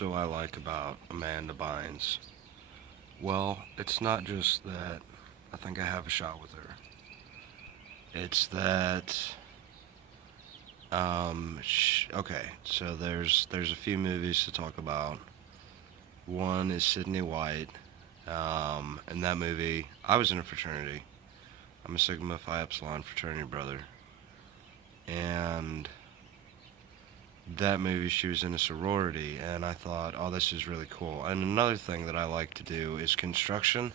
do I like about Amanda Bynes? Well, it's not just that I think I have a shot with her. It's that okay, so there's a few movies to talk about. One is Sydney White. In that movie, I was in a fraternity. I'm a Sigma Phi Epsilon fraternity brother, and that movie she was in a sorority, and I thought, oh, this is really cool. And another thing that I like to do is construction.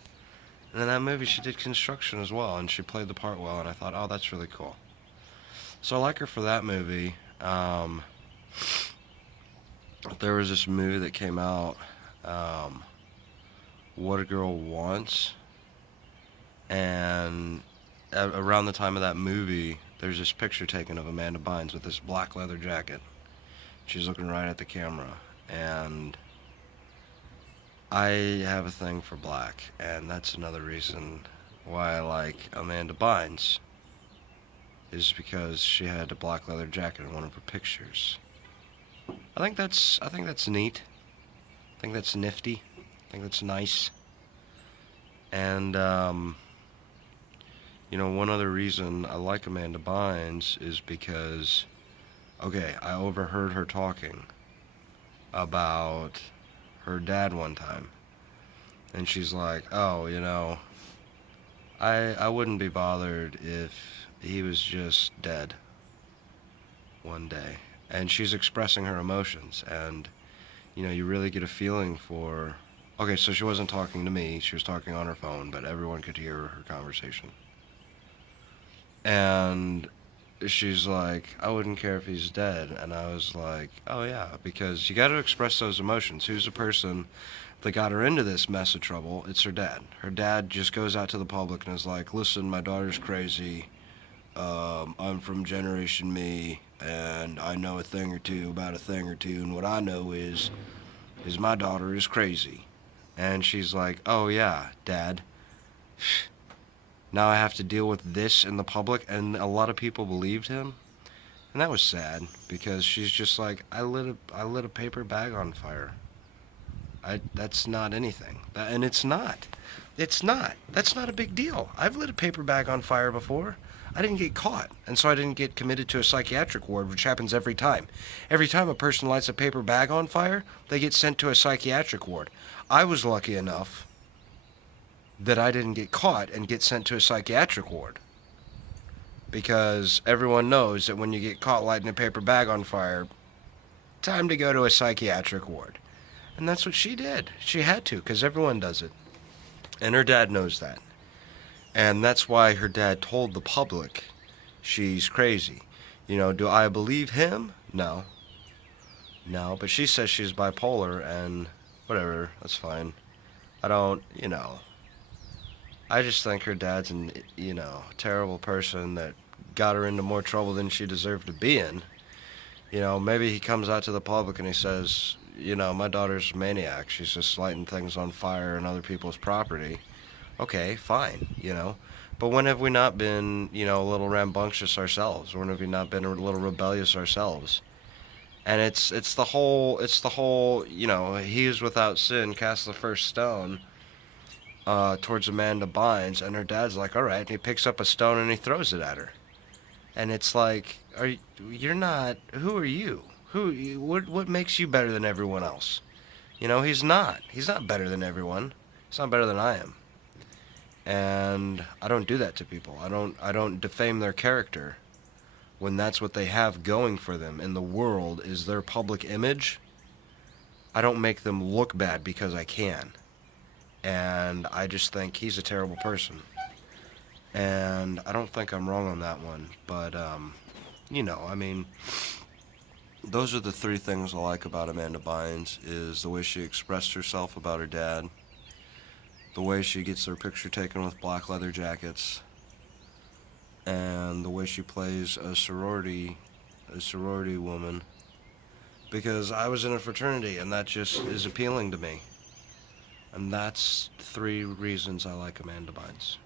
And in that movie, she did construction as well, and she played the part well, and I thought, oh, that's really cool. So I like her for that movie. There was this movie that came out, What a Girl Wants, and around the time of that movie, there's this picture taken of Amanda Bynes with this black leather jacket. She's looking right at the camera, and I have a thing for black, and that's another reason why I like Amanda Bynes, is because she had a black leather jacket in one of her pictures. I think that's neat. I think that's nifty. I think that's nice. And one other reason I like Amanda Bynes is because, okay, I overheard her talking about her dad one time, and she's like, oh, I wouldn't be bothered if he was just dead one day. And she's expressing her emotions, and you really get a feeling for, okay, so she wasn't talking to me, she was talking on her phone, but everyone could hear her conversation. And she's like, I wouldn't care if he's dead. And I was like, oh yeah, because you got to express those emotions. Who's the person that got her into this mess of trouble? It's her dad. Her dad just goes out to the public and is like, listen, my daughter's crazy. I'm from Generation Me, and I know a thing or two about a thing or two, and what I know is my daughter is crazy. And she's like, oh yeah, Dad. Now I have to deal with this in the public, and a lot of people believed him, and that was sad, because she's just like, I lit a paper bag on fire. That's not anything, and it's not. That's not a big deal. I've lit a paper bag on fire before. I didn't get caught, and so I didn't get committed to a psychiatric ward, which happens every time. Every time a person lights a paper bag on fire, they get sent to a psychiatric ward. I was lucky enough that I didn't get caught and get sent to a psychiatric ward, because everyone knows that when you get caught lighting a paper bag on fire, time to go to a psychiatric ward. And that's what she did. She had to, because everyone does it. And her dad knows that. And that's why her dad told the public she's crazy. Do I believe him? No. No, but she says she's bipolar, and whatever, that's fine. I don't, I just think her dad's an, terrible person that got her into more trouble than she deserved to be in. Maybe he comes out to the public and he says, my daughter's a maniac. She's just lighting things on fire and other people's property. Okay, fine, But when have we not been, a little rambunctious ourselves? When have we not been a little rebellious ourselves? And it's the whole, he is without sin, cast the first stone, towards Amanda Bynes, and her dad's like, all right, and he picks up a stone and he throws it at her. And it's like, you're not, who are you? What makes you better than everyone else? He's not better than everyone. He's not better than I am. And I don't do that to people. I don't defame their character when that's what they have going for them in the world is their public image. I don't make them look bad because I can. And I just think he's a terrible person. And I don't think I'm wrong on that one. But, those are the three things I like about Amanda Bynes, is the way she expressed herself about her dad, the way she gets her picture taken with black leather jackets, and the way she plays a sorority woman, because I was in a fraternity, and that just is appealing to me. And that's 3 reasons I like Amanda Bynes.